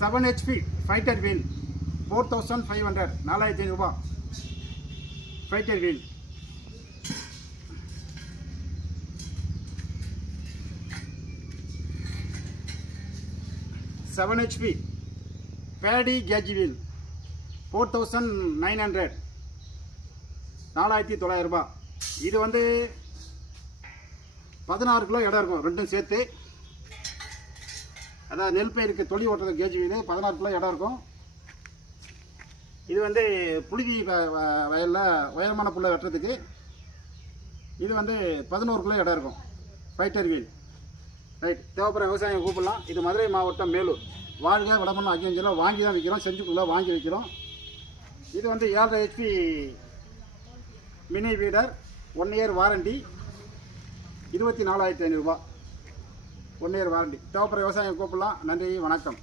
7 HP fighter wheel 4500 4500 fighter wheel. Seven HP paddy cage wheel 4900 4900. இது வந்து 16 kilo இடம் இருக்கும் ரெண்டும் சேர்த்து. அதாவது நெல் பயிருக்கு தொழி ஓட்டுறது கேஜ் வீல் 16 கிலோ இடம் இருக்கும். இது வந்து புழுதி வயலில் உயரமான புல்லை வெட்டுறதுக்கு இது வந்து 11 கிலோ இடம் இருக்கும் ஃபைட்டர் வீல். ரைட், தேவைப்படுற விவசாயம் கூப்பிடலாம். இது மதுரை மாவட்டம் மேலூர். வாழ்க வடமண்ணம் அங்கேயும் வாங்கி தான் விற்கிறோம், செஞ்சுக்குள்ளே வாங்கி விற்கிறோம். இது வந்து 7.5 HP மினி வீடர் 1 இயர் வாரண்டி 24,500 ரூபா. 1 இயர் வாரண்டி. தேவைப்படுற விவசாயம் கூப்பிடலாம். நன்றி, வணக்கம்.